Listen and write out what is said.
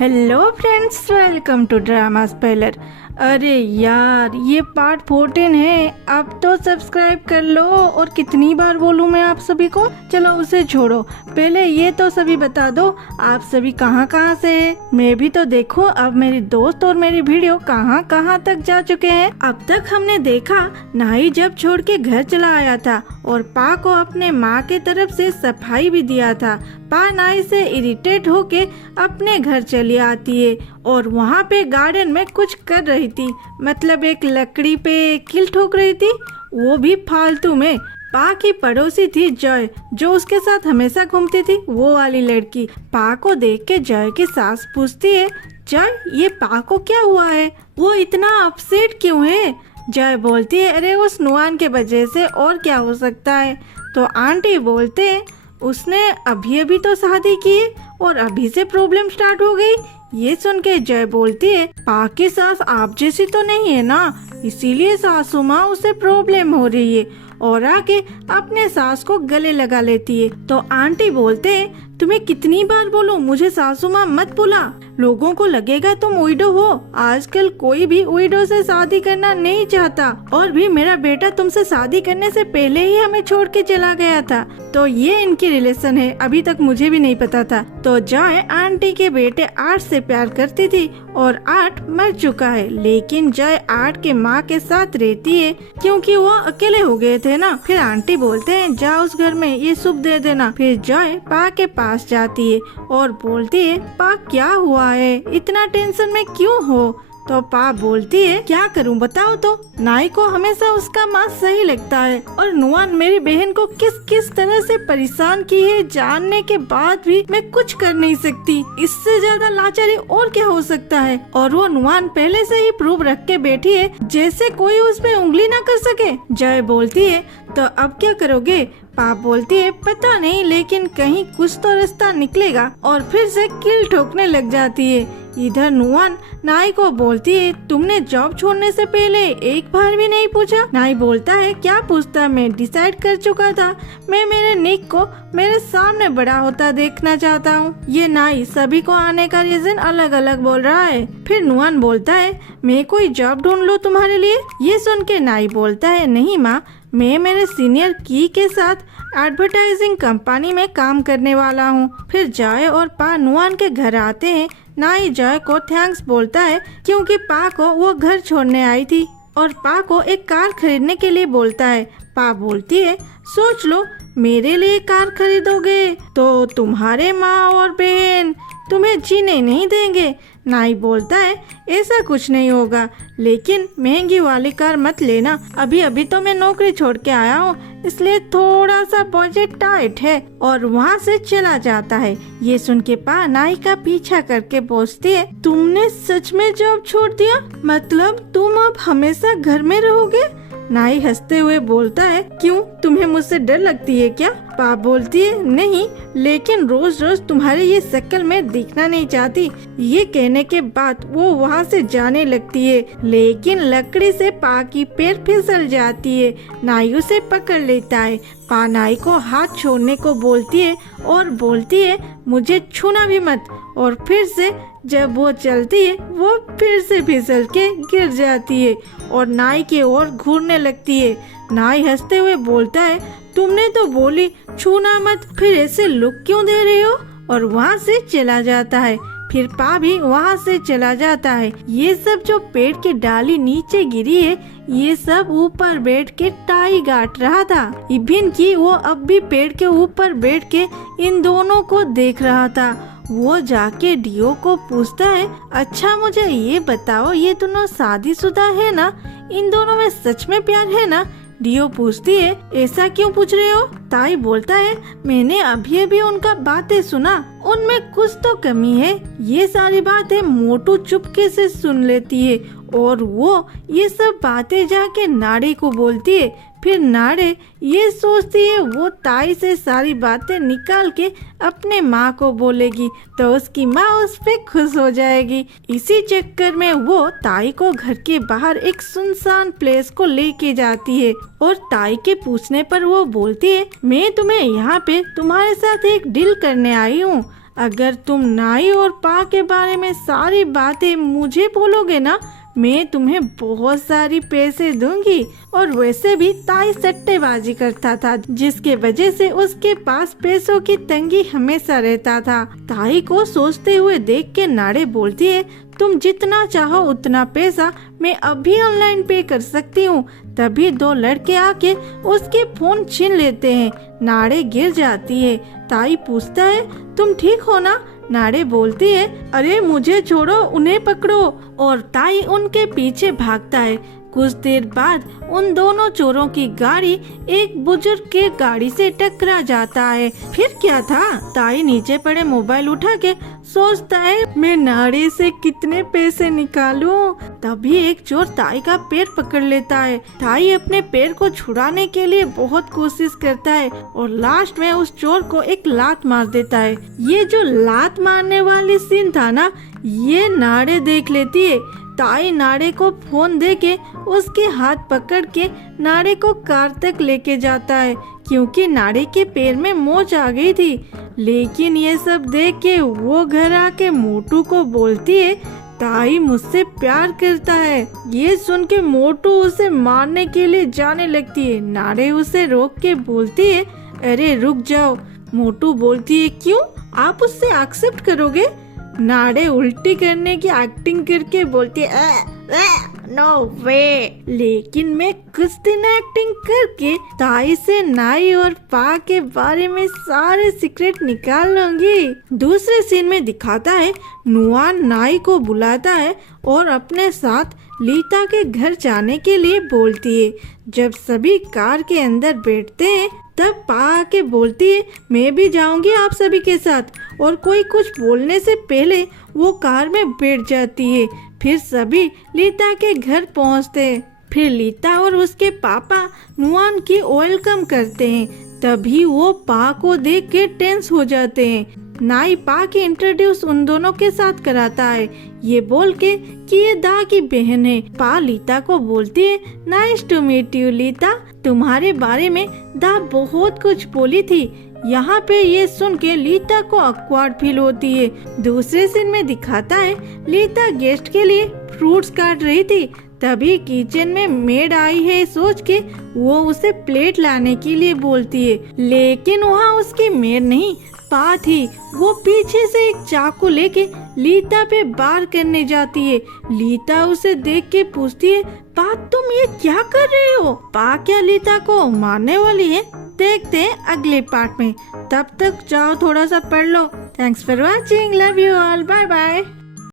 Hello friends, welcome to drama spoiler. अरे यार, ये पार्ट 14 है। अब तो सब्सक्राइब कर लो। और कितनी बार बोलूं मैं आप सभी को। चलो उसे छोड़ो, पहले ये तो सभी बता दो आप सभी कहाँ कहाँ से है। मैं भी तो देखो अब मेरी दोस्त और मेरी वीडियो कहाँ कहाँ तक जा चुके हैं। अब तक हमने देखा नाई जब छोड़ के घर चला आया था और पा को अपने माँ के तरफ से सफाई भी दिया था। पा नाई से इरिटेट होके अपने घर चली आती है और वहाँ पे गार्डन में कुछ कर रही थी, मतलब एक लकड़ी पे कील ठोक रही थी, वो भी फालतू में। पा की पड़ोसी थी जॉय, जो उसके साथ हमेशा घूमती थी, वो वाली लड़की। पा को देख के जॉय की सास पूछती है, जॉय ये पा को क्या हुआ है, वो इतना अपसेट क्यों है। जॉय बोलती है, अरे उस नुआन के वजह से, और क्या हो सकता है। तो आंटी बोलते हैं, उसने अभी अभी तो शादी की है और अभी से प्रॉब्लम स्टार्ट हो गई। ये सुन के जय बोलती है, पा की सास आप जैसी तो नहीं है ना, इसीलिए सासू माँ उसे प्रॉब्लम हो रही है। और आके अपने सास को गले लगा लेती है। तो आंटी बोलते हैं, तुम्हें कितनी बार बोलूं मुझे सासू माँ मत बुला, लोगों को लगेगा तुम उइडो हो। आजकल कोई भी उइडो से शादी करना नहीं चाहता, और भी मेरा बेटा तुमसे शादी करने से पहले ही हमें छोड़ के चला गया था। तो ये इनकी रिलेशन है, अभी तक मुझे भी नहीं पता था। तो जॉय आंटी के बेटे आर्ट से प्यार करती थी और आर्ट मर चुका है, लेकिन जॉय आर्ट के माँ के साथ रहती है क्योंकि वो अकेले हो गए थे ना। फिर आंटी बोलते हैं, जाओ उस घर में ये सूप दे देना। फिर जॉय पा के पास जाती है और बोलती है, पा क्या हुआ है, इतना टेंशन में क्यों हो। तो पा बोलती है, क्या करूं बताओ तो, नाई को हमेशा उसका माँ सही लगता है और नुआन मेरी बहन को किस किस तरह से परेशान की है, जानने के बाद भी मैं कुछ कर नहीं सकती। इससे ज्यादा लाचारी और क्या हो सकता है। और वो नुआन पहले से ही प्रूफ रख के बैठी है, जैसे कोई उस पे उंगली ना कर सके। जय बोलती है, तो अब क्या करोगे। पा बोलती है, पता नहीं, लेकिन कहीं कुछ तो रास्ता निकलेगा। और फिर से कील ठोकने लग जाती है। इधर नुआन नाई को बोलती है, तुमने जॉब छोड़ने से पहले एक बार भी नहीं पूछा। नाई बोलता है, क्या पूछता, मैं डिसाइड कर चुका था, मैं मेरे निक को मेरे सामने बड़ा होता देखना चाहता हूँ। ये नाई सभी को आने का रीजन अलग अलग बोल रहा है। फिर नुआन बोलता है, मैं कोई जॉब ढूंढ लूँ तुम्हारे लिए। ये सुन के नाई बोलता है, नहीं माँ, मैं मेरे सीनियर की के साथ एडवर्टाइजिंग कंपनी में काम करने वाला हूँ। फिर जॉय और पा नुआन के घर आते हैं। नाई जॉय को थैंक्स बोलता है क्योंकि पा को वो घर छोड़ने आई थी, और पा को एक कार खरीदने के लिए बोलता है। पा बोलती है, सोच लो, मेरे लिए कार खरीदोगे तो तुम्हारे माँ और बहन तुम्हें जीने नहीं देंगे। नाई बोलता है, ऐसा कुछ नहीं होगा, लेकिन महंगी वाली कार मत लेना, अभी अभी तो मैं नौकरी छोड़ के आया हूँ, इसलिए थोड़ा सा बजट टाइट है। और वहाँ से चला जाता है। ये सुन के पा नाई का पीछा करके पूछती है, तुमने सच में जॉब छोड़ दिया, मतलब तुम अब हमेशा घर में रहोगे। नाई हंसते हुए बोलता है, क्यों, तुम्हें मुझसे डर लगती है क्या। पा बोलती है, नहीं, लेकिन रोज रोज तुम्हारे ये शक्ल में दिखना नहीं चाहती। ये कहने के बाद वो वहाँ से जाने लगती है, लेकिन लकड़ी से पा की पैर फिसल जाती है। नाई उसे पकड़ लेता है। पा नाई को हाथ छोड़ने को बोलती है और बोलती है, मुझे छूना भी मत। और फिर से जब वो चलती है, वो फिर से फिसल के गिर जाती है और नाई की ओर घूरने लगती है। नाई हंसते हुए बोलता है, तुमने तो बोली छूना मत, फिर ऐसे लुक क्यों दे रहे हो। और वहाँ से चला जाता है। फिर पा भी वहाँ से चला जाता है। ये सब जो पेड़ की डाली नीचे गिरी है, ये सब ऊपर बैठ के टाई गाट रहा था। इबिन की वो अब भी पेड़ के ऊपर बैठ के इन दोनों को देख रहा था। वो जाके डियो को पूछता है, अच्छा मुझे ये बताओ, ये दोनों शादीशुदा है ना, इन दोनों में सच में प्यार है ना। डियो पूछती है, ऐसा क्यों पूछ रहे हो। ताई बोलता है, मैंने अभी अभी उनका बातें सुना, उनमें कुछ तो कमी है। ये सारी बातें मोटू चुपके से सुन लेती है और वो ये सब बातें जाके नाड़े को बोलती है। फिर नाड़े ये सोचती है वो ताई से सारी बातें निकाल के अपने माँ को बोलेगी तो उसकी माँ उस पे खुश हो जाएगी। इसी चक्कर में वो ताई को घर के बाहर एक सुनसान प्लेस को लेके जाती है और ताई के पूछने पर वो बोलती है, मैं तुम्हें यहाँ पे तुम्हारे साथ एक डील करने आई हूँ। अगर तुम नाई और पा के बारे में सारी बातें मुझे बोलोगे ना, मैं तुम्हें बहुत सारी पैसे दूंगी। और वैसे भी ताई सट्टेबाजी करता था, जिसके वजह से उसके पास पैसों की तंगी हमेशा रहता था। ताई को सोचते हुए देख के नाड़े बोलती है, तुम जितना चाहो उतना पैसा मैं अभी ऑनलाइन पे कर सकती हूँ। तभी दो लड़के आके उसके फोन छीन लेते हैं। नाड़े गिर जाती है। ताई पूछता है, तुम ठीक हो ना? नाड़े बोलती है, अरे मुझे छोड़ो, उन्हें पकड़ो। और ताई उनके पीछे भागता है। कुछ देर बाद उन दोनों चोरों की गाड़ी एक बुजुर्ग के गाड़ी से टकरा जाता है। फिर क्या था? ताई नीचे पड़े मोबाइल उठा के सोचता है, मैं नाड़े से कितने पैसे निकालूं। तभी एक चोर ताई का पैर पकड़ लेता है। ताई अपने पैर को छुड़ाने के लिए बहुत कोशिश करता है और लास्ट में उस चोर को एक लात मार देता है। ये जो लात मारने वाली सीन था ना, ये नाड़े देख लेती है। ताई नाड़े को फोन देके उसके हाथ पकड़ के नाड़े को कार तक लेके जाता है, क्योंकि नाड़े के पैर में मोच आ गई थी। लेकिन ये सब देख के वो घर आके मोटू को बोलती है, ताई मुझसे प्यार करता है। ये सुन के मोटू उसे मारने के लिए जाने लगती है। नाड़े उसे रोक के बोलती है, अरे रुक जाओ। मोटू बोलती है, क्यों? आप उससे एक्सेप्ट करोगे? नाड़े उल्टी करने की एक्टिंग करके बोलती है, नो वे। लेकिन मैं कुछ दिन एक्टिंग करके ताई से नाई और पा के बारे में सारे सीक्रेट निकाल लूंगी। दूसरे सीन में दिखाता है, नुआन नाई को बुलाता है और अपने साथ लीता के घर जाने के लिए बोलती है। जब सभी कार के अंदर बैठते हैं तब पा के बोलती है, मैं भी जाऊंगी आप सभी के साथ। और कोई कुछ बोलने से पहले वो कार में बैठ जाती है। फिर सभी लीता के घर पहुंचते हैं। फिर लीता और उसके पापा नुआन की वेलकम करते हैं। तभी वो पा को देख के टेंस हो जाते हैं। नाई पा के इंट्रोड्यूस उन दोनों के साथ कराता है, ये बोल के कि ये दा की बहन है। पा लीता को बोलती है, नाइस टू मीट यू लीता, तुम्हारे बारे में दा बहुत कुछ बोली थी। यहाँ पे ये सुन के लीता को ऑकवर्ड फील होती है। दूसरे सीन में दिखाता है, लीता गेस्ट के लिए फ्रूट्स काट रही थी। तभी किचन में मेड आई है सोच के वो उसे प्लेट लाने के लिए बोलती है, लेकिन वहाँ उसकी मेड नहीं पा थी। वो पीछे से एक चाकू लेके लीता पे वार करने जाती है। लीता उसे देख के पूछती है, पा तुम ये क्या कर रही हो? पा क्या लीता को मारने वाली है? देखते हैं अगले पार्ट में। तब तक जाओ थोड़ा सा पढ़ लो। Thanks for watching, love you all, bye bye.